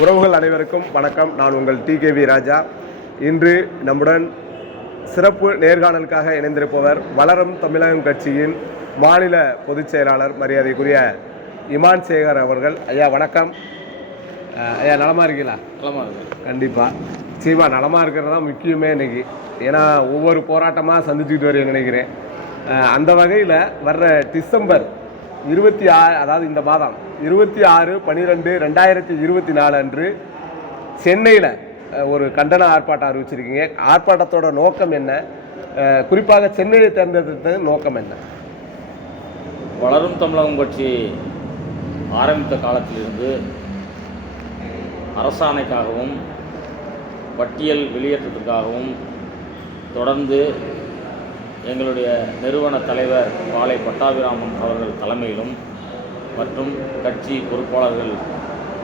உறவுகள் அனைவருக்கும் வணக்கம். நான் உங்கள் டிகேவி ராஜா. இன்று நம்முடன் சிறப்பு நேர்காணலுக்காக இணைந்திருப்பவர் வளரும் தமிழகம் கட்சியின் மாநில பொதுச் செயலாளர் மரியாதைக்குரிய இமான் சேகர் அவர்கள். ஐயா வணக்கம். ஐயா நலமாக இருக்கீங்களா? நலமாக இருக்கு. கண்டிப்பாக சீமா நலமாக இருக்கிறது தான் முக்கியமே இன்னைக்கு. ஏன்னா ஒவ்வொரு போராட்டமாக சந்திச்சுக்கிட்டு வரேன்னு நினைக்கிறேன். அந்த வகையில் வர்ற டிசம்பர் 26, அதாவது இந்த மாதம் 26/12/2024 அன்று சென்னையில் ஒரு கண்டன ஆர்ப்பாட்டம் அறிவிச்சிருக்கீங்க. ஆர்ப்பாட்டத்தோட நோக்கம் என்ன? குறிப்பாக சென்னையை தேர்ந்தெடுத்த நோக்கம் என்ன? வளரும் தமிழகம் கட்சி ஆரம்பித்த காலத்திலிருந்து அரசாணைக்காகவும் பட்டியல் வெளியேற்றத்திற்காகவும் தொடர்ந்து எங்களுடைய நிறுவன தலைவர் பாலை பட்டாபிராமன் அவர்கள் தலைமையிலும் மற்றும் கட்சி பொறுப்பாளர்கள்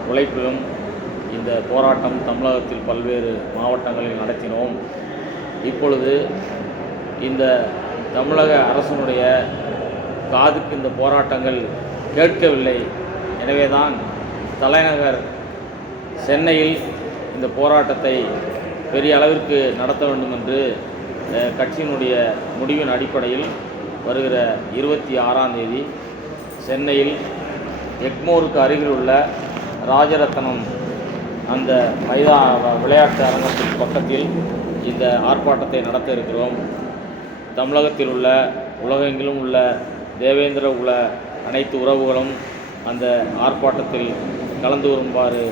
உழைப்பிலும் இந்த போராட்டம் தமிழகத்தில் பல்வேறு மாவட்டங்களில் நடத்தினோம். இப்பொழுது இந்த தமிழக அரசினுடைய காதுக்கு இந்த போராட்டங்கள் கேட்கவில்லை. எனவேதான் தலைநகர் சென்னையில் இந்த போராட்டத்தை பெரிய அளவிற்கு நடத்த வேண்டும் என்று கட்சியினுடைய முடிவின் அடிப்படையில் வருகிற 26ஆம் தேதி சென்னையில் எக்மோருக்கு அருகில் உள்ள ராஜரத்னம் அந்த விளையாட்டு அரங்கத்தின் பக்கத்தில் இந்த ஆர்ப்பாட்டத்தை நடத்த இருக்கிறோம். தமிழகத்தில் உள்ள உலகெங்கிலும் உள்ள தேவேந்திர உள்ள அனைத்து உறவுகளும் அந்த ஆர்ப்பாட்டத்தில் கலந்து வருமாறு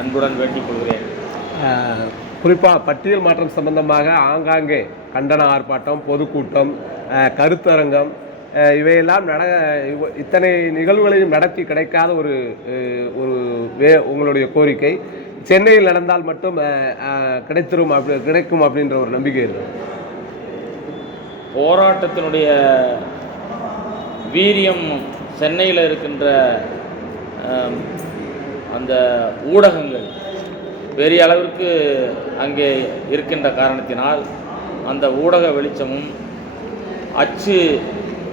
அன்புடன் வேண்டிக் கொள்கிறேன். குறிப்பாக பட்டியல் மாற்றம் சம்பந்தமாக ஆங்காங்கே கண்டன ஆர்ப்பாட்டம், பொதுக்கூட்டம், கருத்தரங்கம் இவையெல்லாம் இத்தனை நிகழ்வுகளையும் நடத்தி கிடைக்காத ஒரு உங்களுடைய கோரிக்கை சென்னையில் நடந்தால் மட்டும் கிடைக்கும் அப்படின்ற ஒரு நம்பிக்கை இருக்கு. போராட்டத்தினுடைய வீரியம் சென்னையில் இருக்கின்ற அந்த ஊடகங்கள் பெரிய அளவிற்கு அங்கே இருக்கின்ற காரணத்தினால் அந்த ஊடக வெளிச்சமும் அச்சு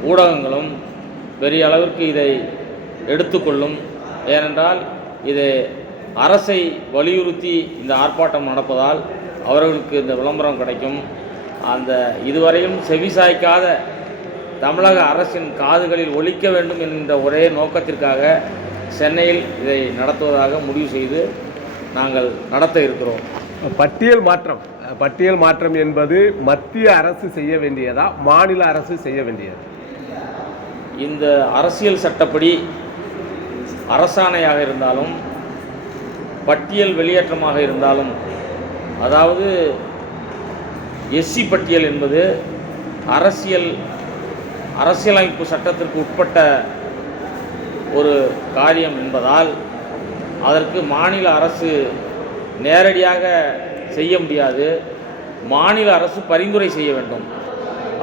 ஊடகங்களும் பெரிய அளவிற்கு இதை எடுத்துக்கொள்ளும். ஏனென்றால் இது அரசை வலியுறுத்தி இந்த ஆர்ப்பாட்டம் நடப்பதால் அவர்களுக்கு இந்த விளம்பரம் கிடைக்கும். அந்த இதுவரையும் செவிசாய்க்காத தமிழக அரசின் காதுகளில் ஒலிக்க வேண்டும் என்ற ஒரே நோக்கத்திற்காக சென்னையில் இதை நடத்துவதாக முடிவு செய்து நாங்கள் நடத்த இருக்கிறோம். பட்டியல் மாற்றம் என்பது மத்திய அரசு செய்ய வேண்டியதா, மாநில அரசு செய்ய வேண்டியதா? இந்த அரசியல் சட்டப்படி அரசாணையாக இருந்தாலும் பட்டியல் வெளியேற்றமாக இருந்தாலும், அதாவது எஸ்சி பட்டியல் என்பது அரசியலமைப்பு சட்டத்திற்கு உட்பட்ட ஒரு காரியம் என்பதால் அதற்கு மாநில அரசு நேரடியாக செய்ய முடியாது. மாநில அரசு பரிந்துரை செய்ய வேண்டும்.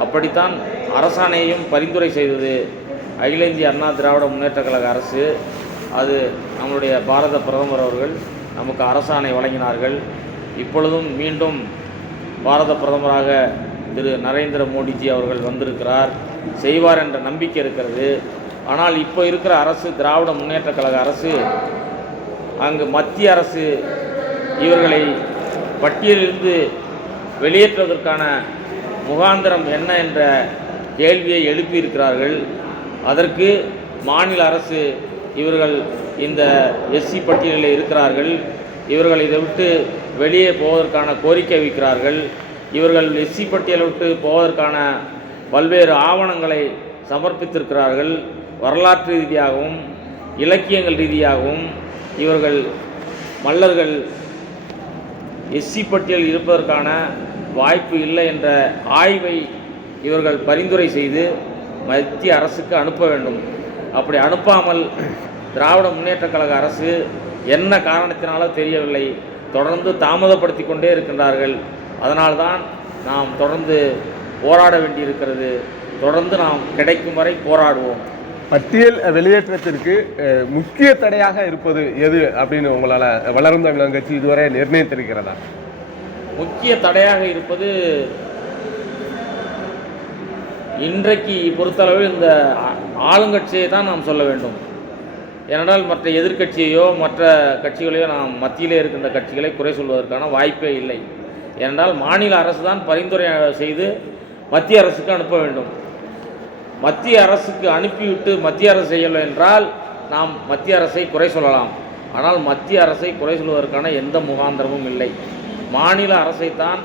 அப்படித்தான் அரசாணையையும் பரிந்துரை செய்தது அகில இந்திய அண்ணா திராவிட முன்னேற்ற கழக அரசு. அது நம்முடைய பாரத பிரதமர் அவர்கள் நமக்கு அரசாணை வழங்கினார்கள். இப்பொழுதும் மீண்டும் பாரத பிரதமராக திரு நரேந்திர மோடிஜி அவர்கள் வந்திருக்கிறார், செய்வார் என்ற நம்பிக்கை இருக்கிறது. ஆனால் இப்போ இருக்கிற அரசு, திராவிட முன்னேற்ற கழக அரசு, அங்கு மத்திய அரசு இவர்களை பட்டியலிருந்து வெளியேற்றுவதற்கான முகாந்திரம் என்ன என்ற கேள்வியை எழுப்பியிருக்கிறார்கள். அதற்கு மாநில அரசு இவர்கள் இந்த எஸ்சி பட்டியலில் இருக்கிறார்கள், இவர்கள் இதை விட்டு வெளியே போவதற்கான கோரிக்கை வைக்கிறார்கள். இவர்கள் எஸ்சி பட்டியலை விட்டு போவதற்கான பல்வேறு ஆவணங்களை சமர்ப்பித்திருக்கிறார்கள். வரலாற்று ரீதியாகவும் இலக்கியங்கள் ரீதியாகவும் இவர்கள் மல்லர்கள் எஸ்சி பட்டியல் இருப்பதற்கான வாய்ப்பு இல்லை என்ற ஆய்வை இவர்கள் பரிந்துரை செய்து மத்திய அரசுக்கு அனுப்ப வேண்டும். அப்படி அனுப்பாமல் திராவிட முன்னேற்ற கழக அரசு என்ன காரணத்தினாலோ தெரியவில்லை, தொடர்ந்து தாமதப்படுத்தி கொண்டே இருக்கின்றார்கள். அதனால்தான் நாம் தொடர்ந்து போராட வேண்டியிருக்கிறது. தொடர்ந்து நாம் கிடைக்கும் வரை போராடுவோம். பட்டியல் வெளியேற்றத்திற்கு முக்கிய தடையாக இருப்பது எது அப்படின்னு உங்களால் வளரும் தமிழகம் கட்சி இதுவரை நிர்ணயித்திருக்கிறதா? முக்கிய தடையாக இருப்பது இன்றைக்கு பொறுத்தளவில் இந்த ஆளுங்கட்சியை தான் நாம் சொல்ல வேண்டும். ஏனென்றால் மற்ற எதிர்க்கட்சியையோ மற்ற கட்சிகளையோ நாம் மத்தியிலே இருக்கின்ற கட்சிகளை குறை சொல்வதற்கான வாய்ப்பே இல்லை. ஏனென்றால் மாநில அரசு தான் பரிந்துரை செய்து மத்திய அரசுக்கு அனுப்ப வேண்டும். மத்திய அரசுக்கு அனுப்பிவிட்டு மத்திய அரசு செய்யவில்லை என்றால் நாம் மத்திய அரசை குறை சொல்லலாம். ஆனால் மத்திய அரசை குறை சொல்வதற்கான எந்த முகாந்திரமும் இல்லை. மாநில அரசைத்தான்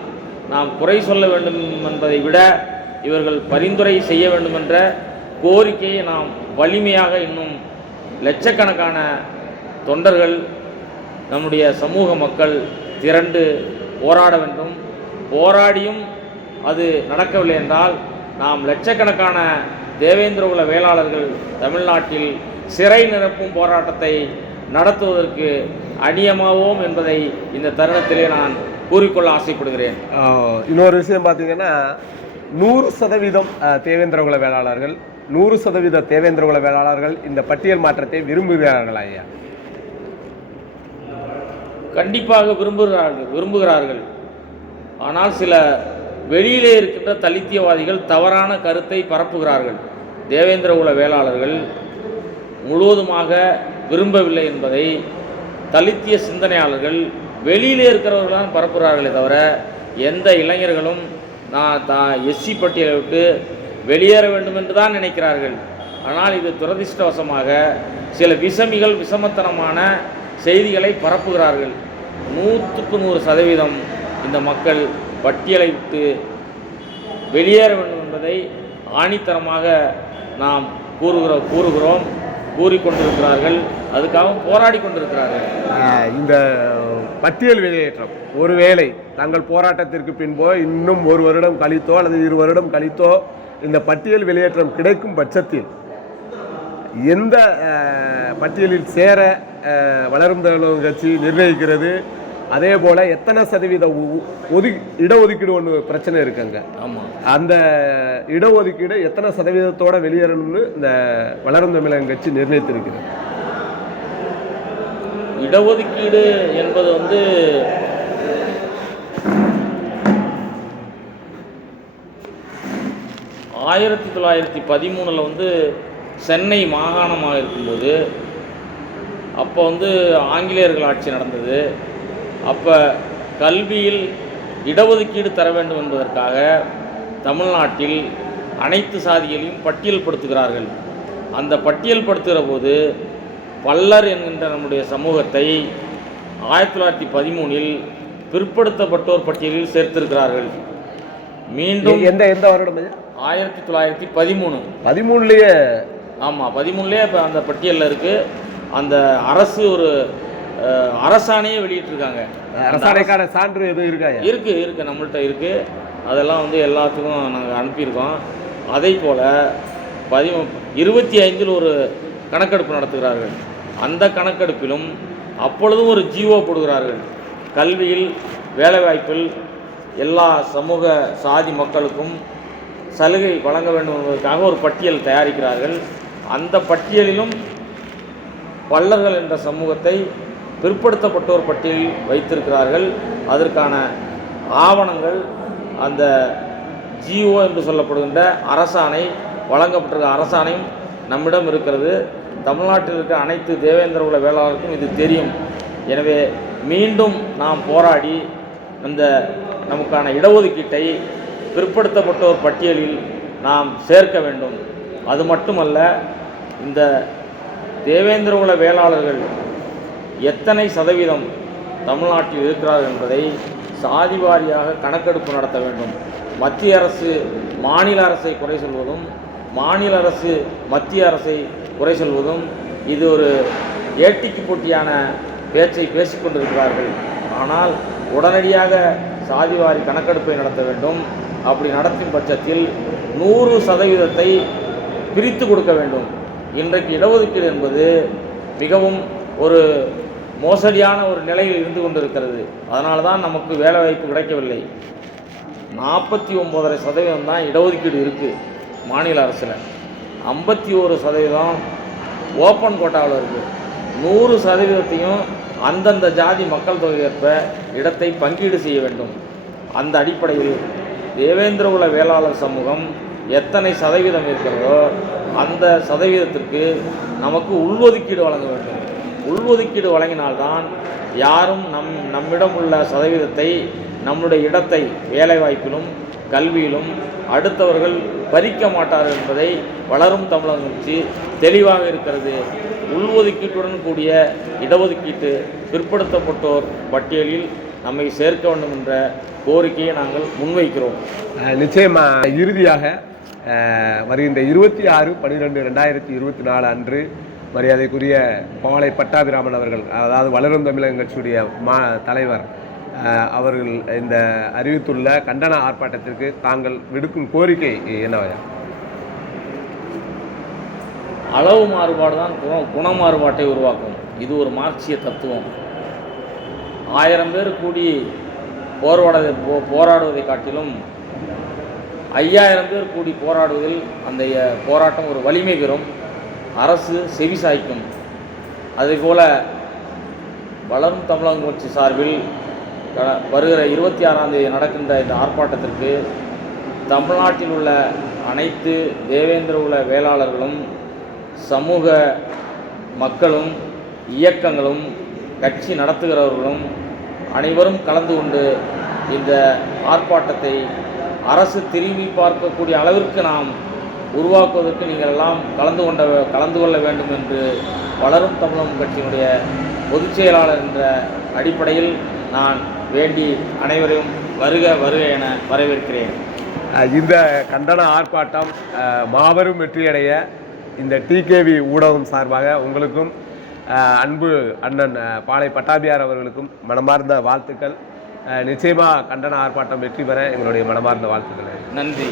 நாம் குறை சொல்ல வேண்டும் என்பதை விட இவர்கள் பரிந்துரை செய்ய வேண்டும் என்ற கோரிக்கையை நாம் வலிமையாக இன்னும் லட்சக்கணக்கான தொண்டர்கள் நம்முடைய சமூக மக்கள் திரண்டு போராட வேண்டும். போராடியும் அது நடக்கவில்லை என்றால் நாம் லட்சக்கணக்கான தேவேந்திரகுல வேளாளர்கள் தமிழ்நாட்டில் சிறை நிரப்பும் போராட்டத்தை நடத்துவதற்கு அணியமாவோம் என்பதை இந்த தருணத்திலே நான் கூறிக்கொள்ள ஆசைப்படுகிறேன். இன்னொரு விஷயம் பார்த்தீங்கன்னா 100% தேவேந்திரகுல வேளாளர்கள் 100% தேவேந்திரகுல வேளாளர்கள் இந்த பட்டியல் மாற்றத்தை விரும்புகிறார்கள் ஐயா? கண்டிப்பாக விரும்புகிறார்கள். ஆனால் சில வெளியிலே இருக்கின்ற தலித்தியவாதிகள் தவறான கருத்தை பரப்புகிறார்கள். தேவேந்திரகுல வேளாளர்கள் முழுவதுமாக விரும்பவில்லை என்பதை தலித்திய சிந்தனையாளர்கள் வெளியிலே இருக்கிறவர்கள் தான் பரப்புகிறார்களே தவிர எந்த இளைஞர்களும் எஸ்சி பட்டியலை விட்டு வெளியேற வேண்டும் என்று தான் நினைக்கிறார்கள். ஆனால் இது துரதிர்ஷ்டவசமாக சில விஷமத்தனமான செய்திகளை பரப்புகிறார்கள். 100% இந்த மக்கள் பட்டியலை விட்டு வெளியேற வேண்டும் என்பதை ஆணித்தரமாக நாம் கூறுகிறோம், கூறிக்கொண்டிருக்கிறார்கள், அதுக்காக போராடி கொண்டிருக்கிறார்கள். இந்த பட்டியல் வெளியேற்றம் ஒருவேளை தங்கள் போராட்டத்திற்கு பின்போ இன்னும் 1 வருடம் கழித்தோ அல்லது 2 வருடம் கழித்தோ இந்த பட்டியல் வெளியேற்றம் கிடைக்கும் பட்சத்தில் எந்த பட்டியலில் சேர வளரும் தமிழகம் கட்சி நிர்ணயிக்கிறது? அதே போல் எத்தனை சதவீத இடஒதுக்கீடு ஒன்று பிரச்சனை இருக்குங்க. ஆமாம், அந்த இடஒதுக்கீடு எத்தனை சதவீதத்தோட வெளியேறணும்னு இந்த வளரும் தமிழகம் கட்சி நிர்ணயித்திருக்கிறது. இடஒதுக்கீடு என்பது 1913 சென்னை மாகாணமாக இருக்கும்போது அப்போ ஆங்கிலேயர்கள் ஆட்சி நடந்தது. அப்போ கல்வியில் இடஒதுக்கீடு தர வேண்டும் என்பதற்காக தமிழ்நாட்டில் அனைத்து சாதிகளையும் பட்டியல்படுத்துகிறார்கள். அந்த பட்டியல்படுத்துகிற போது பல்லர் என்கின்ற நம்முடைய சமூகத்தை 1913 பிற்படுத்தப்பட்டோர் பட்டியலில் சேர்த்திருக்கிறார்கள். மீண்டும் எந்த வருடம்? 1913. ஆமாம், 13லேயே இப்போ அந்த பட்டியலில் இருக்குது. அந்த அரசு ஒரு அரசாணையே வெளியிட்டிருக்காங்க. அரசாணைக்கான சான்று எதுவும் இருக்கா? இருக்குது, நம்மள்கிட்ட இருக்குது. அதெல்லாம் எல்லாத்துக்கும் நாங்கள் அனுப்பியிருக்கோம். அதே போல் 25 ஒரு கணக்கெடுப்பு நடத்துகிறார்கள். அந்த கணக்கெடுப்பிலும் அப்பொழுதும் ஒரு ஜிஓ போடுகிறார்கள். கல்வியில் வேலைவாய்ப்பில் எல்லா சமூக சாதி மக்களுக்கும் சலுகை வழங்க வேண்டும் என்பதற்காக ஒரு பட்டியல் தயாரிக்கிறார்கள். அந்த பட்டியலிலும் பல்லர்கள் என்ற சமூகத்தை பிற்படுத்தப்பட்டோர் பட்டியலில் வைத்திருக்கிறார்கள். அதற்கான ஆவணங்கள் அந்த ஜிஓ என்று சொல்லப்படுகின்ற அரசாணை வழங்கப்பட்டிருக்க அரசாணையும் நம்மிடம் இருக்கிறது. தமிழ்நாட்டில் இருக்கிற அனைத்து தேவேந்திரகுல வேளாளருக்கும் இது தெரியும். எனவே மீண்டும் நாம் போராடி நமக்கான இடஒதுக்கீட்டை பிற்படுத்தப்பட்டோர் பட்டியலில் நாம் சேர்க்க வேண்டும். அது மட்டுமல்ல, இந்த தேவேந்திரகுல வேளாளர்கள் எத்தனை சதவீதம் தமிழ்நாட்டில் இருக்கிறார்கள் என்பதை சாதி வாரியாக கணக்கெடுப்பு நடத்த வேண்டும். மத்திய அரசு மாநில அரசை குறை சொல்வதும் மாநில அரசு மத்திய அரசை குறை சொல்வதும் இது ஒரு ஏட்டிக்கு போட்டியான பேச்சை பேசிக்கொண்டிருக்கிறார்கள். ஆனால் உடனடியாக சாதிவாரி கணக்கெடுப்பை நடத்த வேண்டும். அப்படி நடத்தும் பட்சத்தில் 100% பிரித்து கொடுக்க வேண்டும். இன்றைக்கு இடஒதுக்கீடு என்பது மிகவும் ஒரு மோசடியான ஒரு நிலையில் இருந்து கொண்டிருக்கிறது. அதனால தான் நமக்கு வேலைவாய்ப்பு கிடைக்கவில்லை. 49.5% தான் இடஒதுக்கீடு இருக்குது மாநில அரசில். 51% ஓப்பன் கோட்டாவில் இருக்குது. 100%த்தையும் அந்தந்த ஜாதி மக்கள் தொகையேற்ப இடத்தை பங்கீடு செய்ய வேண்டும். அந்த அடிப்படையில் தேவேந்திரகுல வேளாளர் சமூகம் எத்தனை சதவீதம் இருக்கிறதோ அந்த சதவீதத்திற்கு நமக்கு உள்ஒதுக்கீடு வழங்க வேண்டும். உள்ஒதுக்கீடு வழங்கினால்தான் யாரும் நம்மிடம் உள்ள சதவீதத்தை, நம்முடைய இடத்தை வேலைவாய்ப்பிலும் கல்வியிலும் அடுத்தவர்கள் பறிக்க மாட்டார்கள் என்பதை வளரும் தமிழகம் கட்சி தெளிவாக இருக்கிறது. உள்ஒதுக்கீட்டுடன் கூடிய இடஒதுக்கீட்டு பிற்படுத்தப்பட்டோர் பட்டியலில் நம்மை சேர்க்க வேண்டும் என்ற கோரிக்கையை நாங்கள் முன்வைக்கிறோம். நிச்சயமாக இறுதியாக வருகின்ற 26/12/2024 அன்று மரியாதைக்குரிய பாளை பட்டாபிராமன் அவர்கள், அதாவது வளரும் தமிழகம் கட்சியுடைய தலைவர் அவர்கள் இந்த அறிவித்துள்ள கண்டன ஆர்ப்பாட்டத்திற்கு தாங்கள் விடுக்கும் கோரிக்கை என்னவையா? அளவு மாறுபாடு தான் குண மாறுபாட்டை உருவாக்கும். இது ஒரு மார்க்சிய தத்துவம். 1000 பேர் கூடி போராடுவதை காட்டிலும் 5000 பேர் கூடி போராடுவதில் அந்த போராட்டம் ஒரு வலிமை பெறும். அரசு செவிசாய்க்கும். அதேபோல் வளரும் தமிழகம் கட்சி சார்பில் வருகிற 26ஆம் தேதி நடக்கின்ற இந்த ஆர்ப்பாட்டத்திற்கு தமிழ்நாட்டில் உள்ள அனைத்து தேவேந்திர குல வேளாளர்களும், சமூக மக்களும், இயக்கங்களும், கட்சி நடத்துகிறவர்களும் அனைவரும் கலந்து கொண்டு இந்த ஆர்ப்பாட்டத்தை அரசு திரும்பி பார்க்கக்கூடிய அளவிற்கு நாம் உருவாக்குவதற்கு நீங்கள் எல்லாம் கலந்து கொள்ள வேண்டும் என்று வளரும் தமிழகம் கட்சியினுடைய பொதுச் செயலாளர் என்ற அடிப்படையில் நான் வேண்டி அனைவரையும் வருக என வரவேற்கிறேன். இந்த கண்டன ஆர்ப்பாட்டம் மாபெரும் வெற்றியடைய இந்த டிகேவி ஊடகம் சார்பாக உங்களுக்கும் அன்பு அண்ணன் பாளை பட்டாபியார் அவர்களுக்கும் மனமார்ந்த வாழ்த்துக்கள். நிச்சயமாக கண்டன ஆர்ப்பாட்டம் வெற்றி பெற எங்களுடைய மனமார்ந்த வாழ்த்துக்கள். நன்றி.